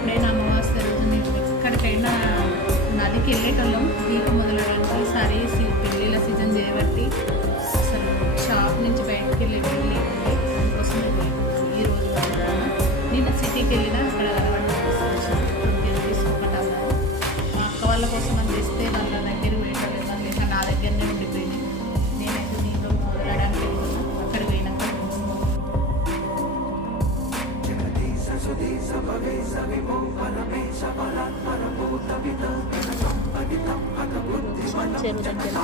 ఎప్పుడైనా అమావాస్య రోజు మేము ఎక్కడికైనా నదికి వెళ్ళేటోళ్ళం దీపం మొదలడానికి. ఈసారి పెళ్ళిళ్ళ సీజన్ చేయబట్టి అసలు షాప్ నుంచి బయటకు వెళ్ళి అందుకోసం ఈ రోజు నిన్న సిటీకి వెళ్ళినా అక్కడ తీసుకోకుండా మా అక్క వాళ్ళ కోసం అని తెస్తే వాళ్ళ దగ్గర వేయటం లేక నా దగ్గరనే ఉండిపోయింది. నేనైతే దీంట్లో మొదలడానికి వెళ్తున్నాను. అక్కడ పోయినాక చెరువు దగ్గర